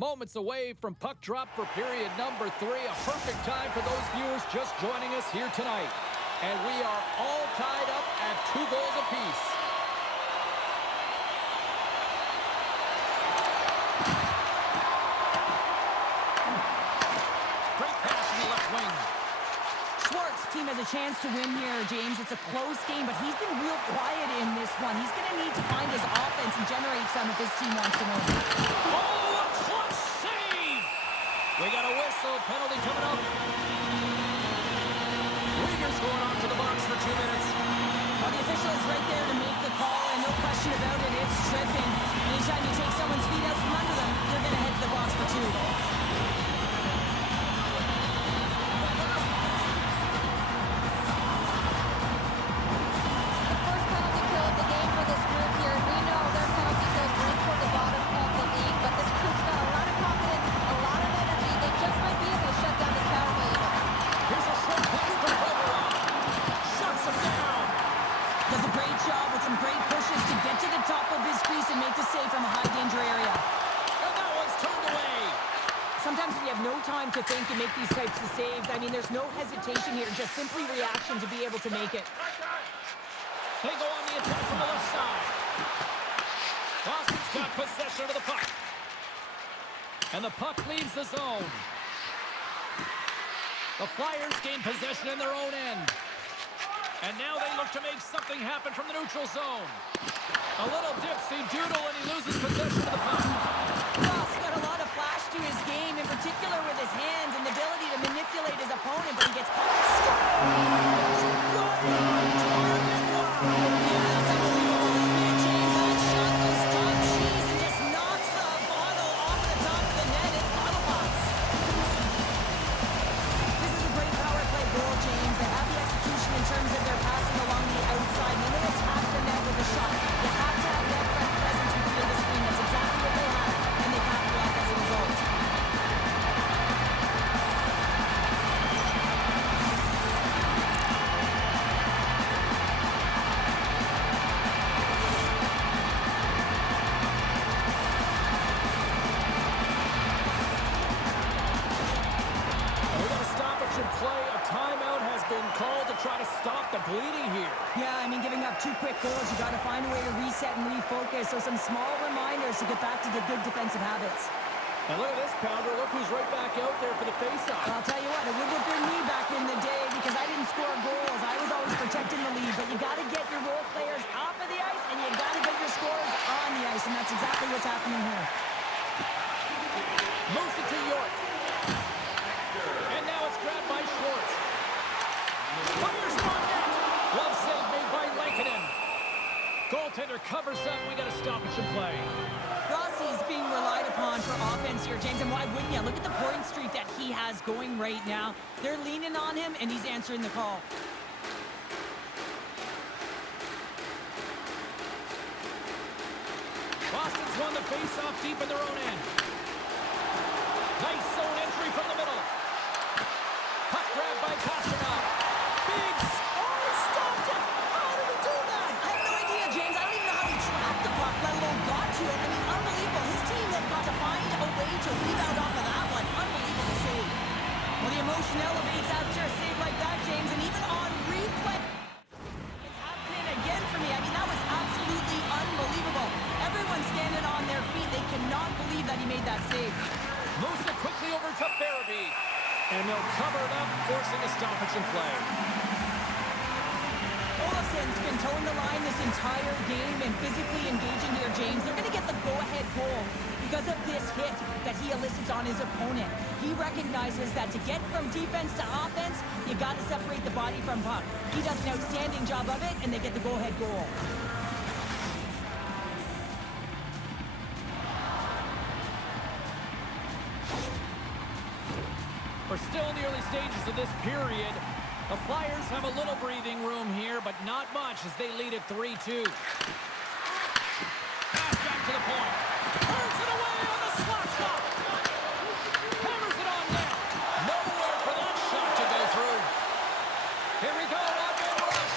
moments away from puck drop for period number 3. A perfect time for those viewers just joining us here tonight. And we are all tied up at 2 goals apiece. Great pass from the left wing. Schwartz' team has a chance to win here, James. It's a close game, but he's been real quiet in this one. He's going to need to find his offense and generate some if his team wants to win. Oh, a clutch save! We got a whistle. Penalty coming up. Rieger's going on to the box for 2 minutes. Well, the official is right there to make the call, and no question about it, it's tripping. Anytime you take someone's feet out from under them, you're going to head to the box for 2. Sometimes when you have no time to think and make these types of saves, I mean, there's no hesitation here, just simply reaction to be able to make it. They go on the attack from the left side. Boston's got possession of the puck. And the puck leaves the zone. The Flyers gain possession in their own end. And now they look to make something happen from the neutral zone. A little dipsy doodle, and he loses possession of the puck. Ross got a lot of flash to his game, in particular with his hands and the ability to manipulate his opponent, but he gets caught. Goals, you got to find a way to reset and refocus. So some small reminders to get back to the good defensive habits. And look at this, Pounder. Look who's right back out there for the face-off. I'll tell you what, it would have been me back in the day because I didn't score goals. I was always protecting the lead. But you got to get your role players off of the ice, and you got to get your scorers on the ice, and that's exactly what's happening here. Moves it to York. And now it's grabbed by Schwartz. Fires on net. Glove save made by Lankinen. Goaltender covers up. We got a stoppage in play. Rossi's being relied upon for offense here, James. And why wouldn't you? Look at the point streak that he has going right now. They're leaning on him, and he's answering the call. Boston's won the face-off deep in their own end. Nice zone entry from the middle. Puck grab by Pasternak. Big. Oh, he stopped it. How did he do that? I have no idea, James. I don't even know how he trapped the puck, let alone got to it. I mean, unbelievable. His team has got to find a way to rebound off of that one. Unbelievable save. Well, the emotion elevates after a save like that, James, and even on replay, it's happening again for me. I mean, that was absolutely unbelievable. Everyone's standing on their feet. They cannot believe that he made that save. Moves it quickly over to Farabee. And they'll cover it up, forcing a stoppage in play. Olafson's been towing the line this entire game and physically engaging here, James. They're going to get the go-ahead goal because of this hit that he elicits on his opponent. He recognizes that to get from defense to offense, you got to separate the body from puck. He does an outstanding job of it, and they get the go-ahead goal. We're still in the early stages of this period. The Flyers have a little breathing room here, but not much as they lead at 3-2. Pass back to the point. Turns it away on the slot shot. Hammers it on net. Nowhere for that shot to go through. Here we go. On-man rush.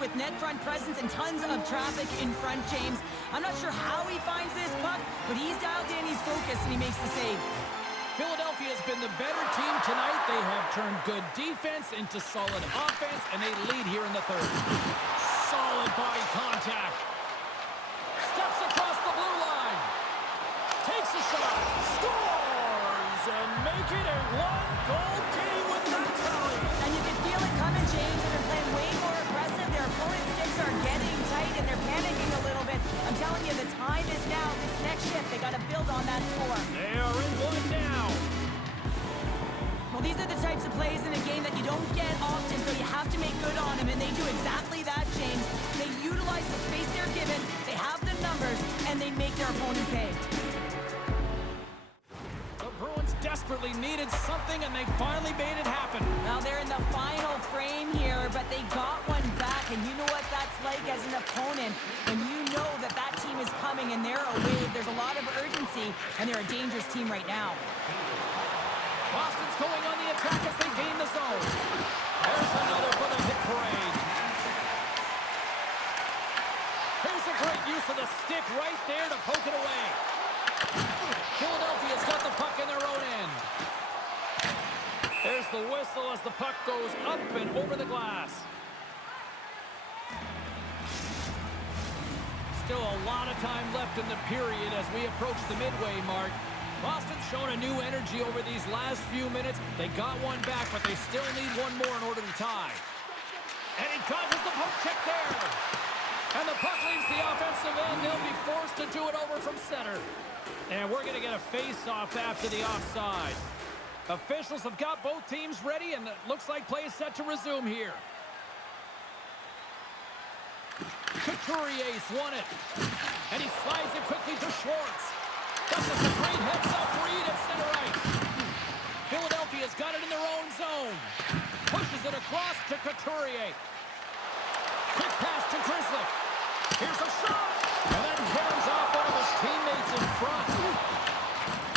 with net front presence and tons of traffic in front, James. I'm not sure how he finds this puck, but he's dialed in, he's focused, and he makes the save. Philadelphia has been the better team tonight. They have turned good defense into solid offense, and they lead here in the third. Solid body contact. Steps across the blue line. Takes a shot. Scores! And make it a one-goal game with that tally. And you can feel it coming, James, and they're playing way more aggressive. Their opponent's sticks are getting tight, and they're panicking a little bit. I'm telling you, the time is now. This next shift, they got to build on that score. They are in one now. Well, these are the types of plays in a game that you don't get often, so you have to make good on them, and they do exactly that, James. They utilize the space they're given, they have the numbers, and they make their opponent pay. The Bruins desperately needed something, and they finally made it happen. Now they're in the final frame here, but they got one back, and you know what that's like as an opponent. When you know that that team is coming and they're away, there's a lot of urgency, and they're a dangerous team right now. Boston's going on the attack as they gain the zone. There's another for the hit parade. Here's a great use of the stick right there to poke it away. Philadelphia's got the puck in their own end. There's the whistle as the puck goes up and over the glass. Still a lot of time left in the period as we approach the midway mark. Boston's shown a new energy over these last few minutes. They got one back, but they still need one more in order to tie. And he dodges the poke check there. And the puck leaves the offensive end. They'll be forced to do it over from center. And we're going to get a face-off after the offside. Officials have got both teams ready, and it looks like play is set to resume here. Couturier's won it. And he slides it quickly to Schwartz. That's just a great heads-up read at center ice. Philadelphia's got it in their own zone. Pushes it across to Couturier. Quick pass to Grizzly. Here's a shot. And then caroms off one of his teammates in front.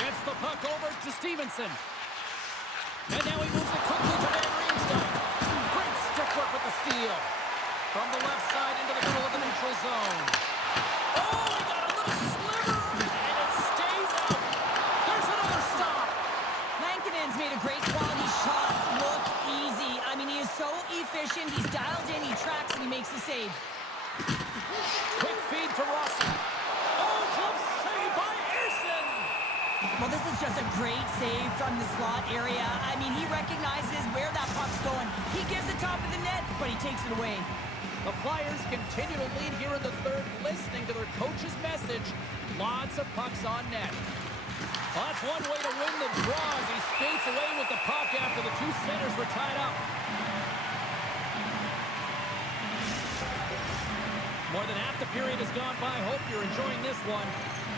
Gets the puck over to Stevenson. And now he moves it quickly to Van Riemsdyk. Great stick work with the steal. From the left side into the middle of the neutral zone. Oh, he got a little sliver of it, and it stays out. There's another stop. Lankinen's made a great quality shot look easy. I mean, he is so efficient. He's dialed in, he tracks, and he makes the save. Quick feed to Rossi. Oh, glove save by Eason. Well, this is just a great save from the slot area. I mean, he recognizes where that puck's going. He gives the top of the net, but he takes it away. The Flyers continue to lead here in the third, listening to their coach's message. Lots of pucks on net. Well, that's one way to win the draw as he skates away with the puck after the two centers were tied up. More than half the period has gone by. Hope you're enjoying this one.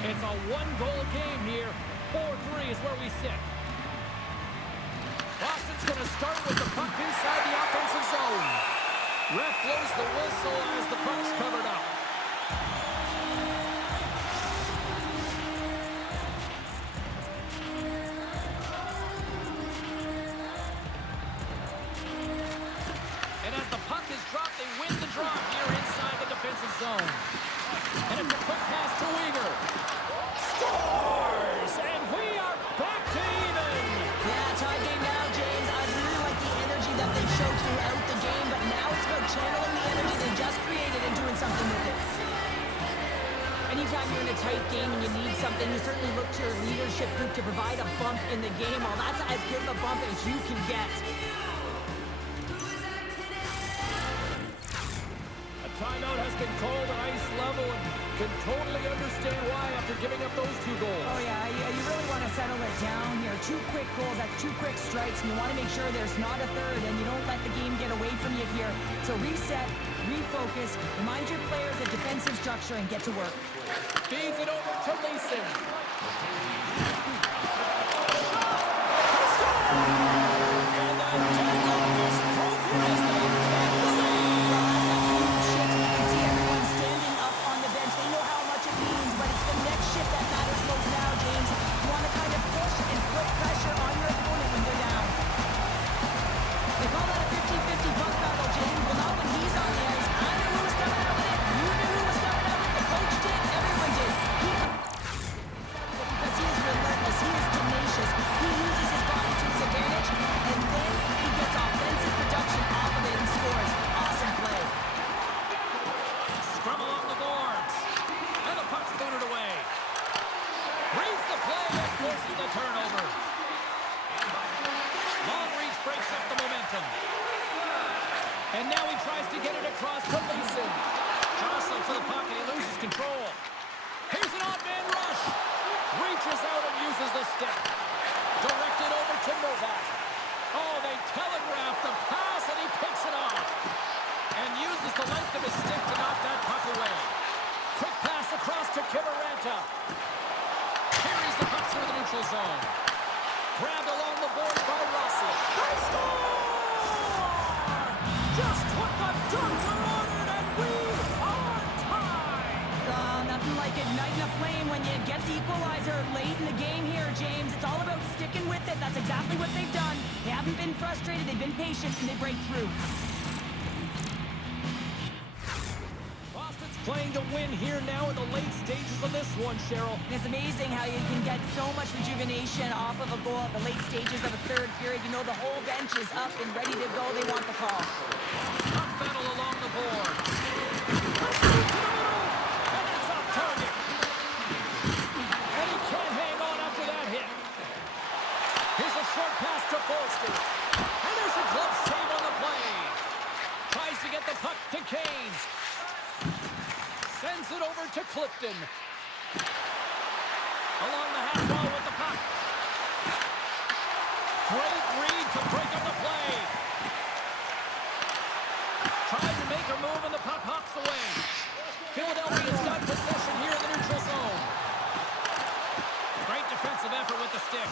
It's a one-goal game here. 4-3 is where we sit. Boston's going to start with the puck inside the offensive zone. Ref blows the whistle as the puck's covered up. And as the puck is dropped, they win the draw here inside the defensive zone. And it's a quick pass to Weegar. Scores! And we are back to even. Yeah, tie game now, James. I really like the energy that they showed throughout the game, but now it's about channeling the energy they just created and doing something with it. Anytime you're in a tight game and you need something, you certainly look to your leadership group to provide a bump in the game. Well, that's as good of a bump as you can get. A timeout has been called at ice level, and can totally understand why after giving up those two goals. Oh, yeah, you really want to settle it down here. 2 quick goals, that's 2 quick strikes, and you want to make sure there's not a third, and you don't let the game get away from you here. So reset, refocus, remind your players of defensive structure, and get to work. Feeds it over to Leeson. And the deadlock is broken as they take the lead. You can see everyone standing up on the bench. They know how much it means, but it's the next shift that matters most now, James. You want to kind of push and put pressure on your opponent when they're down. They call that a 50-50 puck battle, James. Well, not when he's on the ice. control. Here's an odd man rush. Reaches out and uses the stick. Directed over to Novak. Oh, they telegraph the pass, and he picks it off. And uses the length of his stick to knock that puck away. Quick pass across to Kivaranta. Carries the puck through the neutral zone. Grabbed along the boards by Rossi. They score! Just what the doctor ordered, and we are tied! Nothing like igniting a flame when you get the equalizer late in the game here, James. It's all about sticking with it. That's exactly what they've done. They haven't been frustrated. They've been patient, and they break through. Boston's playing to win here now in the late stages of this one, Cheryl. It's amazing how you can get so much rejuvenation off of a goal at the late stages of a third period. You know the whole bench is up and ready to go. They want the call. Tough battle along the board. And that's off target. And he can't hang on after that hit. Here's a short pass to Forster. And there's a glove save on the play. Tries to get the puck to Kane. Sends it over to Clifton. Along the half wall with the puck. Great read to break up the play. Tried to make her move, and the puck hops away. Philadelphia's got possession here in the neutral zone. Great defensive effort with the stick.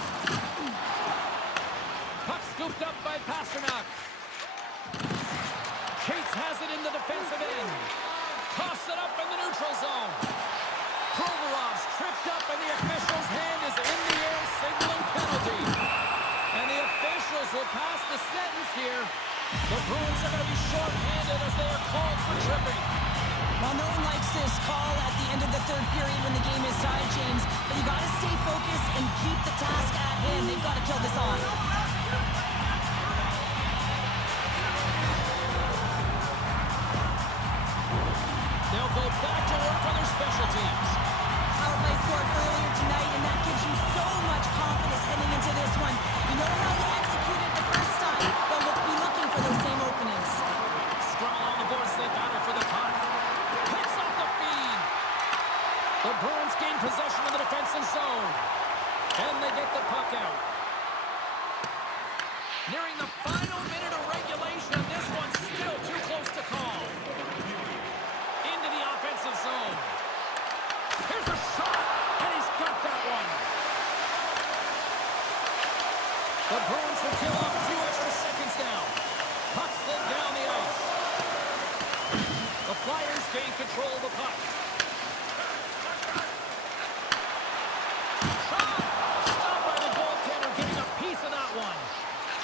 Puck scooped up by Pasternak. Cates has it in the defensive end. Toss it up in the neutral zone. Provorov's tripped up, and the official's hand is in the air, signaling penalty. And the officials will pass the sentence here. The Bruins are going to be short-handed as they are called for tripping. Well, no one likes this call at the end of the third period when the game is tied, James. But you got to stay focused and keep the task at hand. They've got to kill this off. They'll go back to work on their special teams. Power play scored earlier tonight, and that gives you so much confidence heading into this one. You know how you executed the first time, but we'll be looking for those same openings. Scrum along the boards, they battle for the puck. Picks off the feed. The Bruins gain possession of the defensive zone. And they get the puck out. Nearing the final minute of regulation, this one's still too close to call. Into the offensive zone. Here's a shot, and he's got that one. The Bruins will kill off a few extra seconds now. Puck slid down the ice. The Flyers gain control of the puck. Shot! Stopped by the goaltender, getting a piece of that one.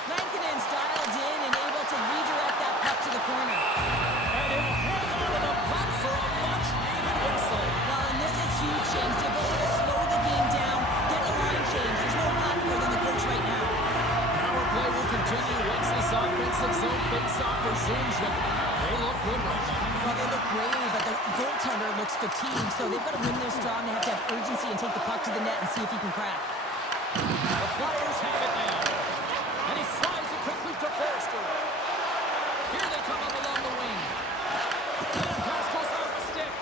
Lankinen's dialed in and able to redirect that puck to the corner. And he'll hang on to the puck for a much-needed whistle. Well, and this is huge, James. The ability to slow the game down, get a line change. There's no happier than the coach right now. Power play will continue once this offensive zone face-off resumes, and they look good right now. Well, they look great, but the goaltender looks fatigued, so they've got to win this draw, and they have to have urgency and take the puck to the net and see if he can crack. The Flyers have it now. And he slides it quickly to Forster. Here they come up along the wing. And that pass goes off the stick.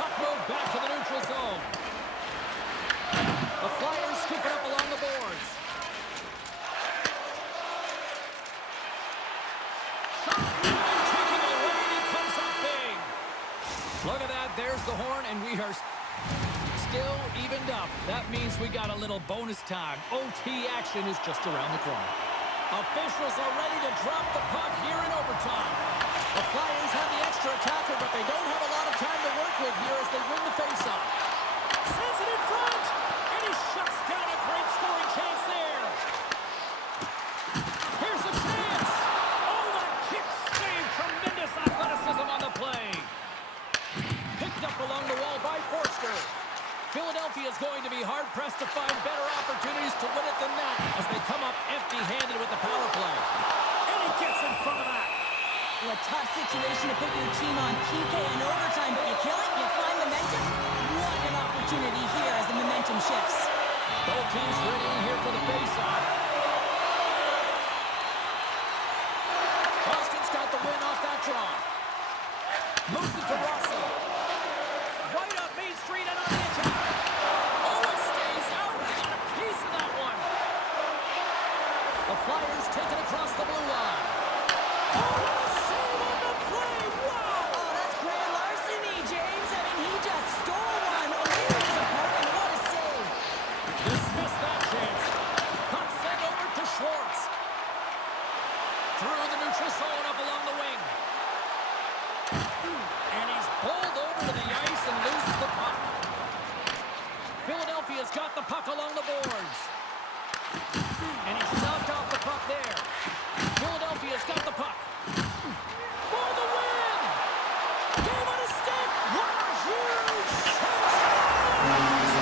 Puck moved back to the neutral zone. The Flyers scoop it up along the boards. Shot! Taking it away, and he comes up big. Look at that. There's the horn, and we are still evened up. That means we got a little bonus time. OT action is just around the corner. Officials are ready to drop the puck here in overtime. The Flyers have the extra attacker, but they don't have a lot of time to work with here as they win the faceoff. Sends it in front, and he shuts down a great scoring chance there. Here's a chance. Oh, that kick save. Tremendous athleticism on the play. Picked up along the wall by Forster. Philadelphia is going to be hard-pressed to find better opportunities to win it than that as they come up empty-handed with the power play. And he gets in front of that. Well, a tough situation to put your team on PK in overtime, but you kill it, you find momentum. What an opportunity here as the momentum shifts. Both teams ready here for the face-off. Boston's got the win off that draw. Moves it to Rossi. across the blue line. Oh, what a save on the play! Wow! Oh, that's grand larceny, James. I mean, he just stole one away from his opponent. What a save. Dismiss that chance. Puck sent over to Schwartz. Through the neutral zone up along the wing. And he's bowled over to the ice and loses the puck. Philadelphia's got the puck along the boards. And he's knocked off the puck there. Philadelphia's got the puck. For the win! Game on a stick! What a huge chance!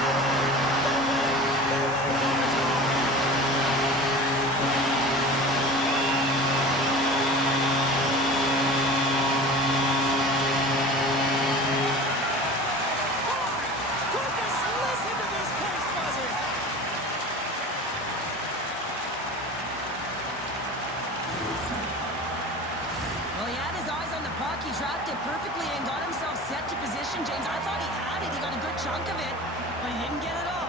Goodness, listen to this place buzzing! Well, he had his eyes on the puck. He tracked it perfectly and got himself set to position, James. I thought he had it. He got a good chunk of it, but he didn't get it all.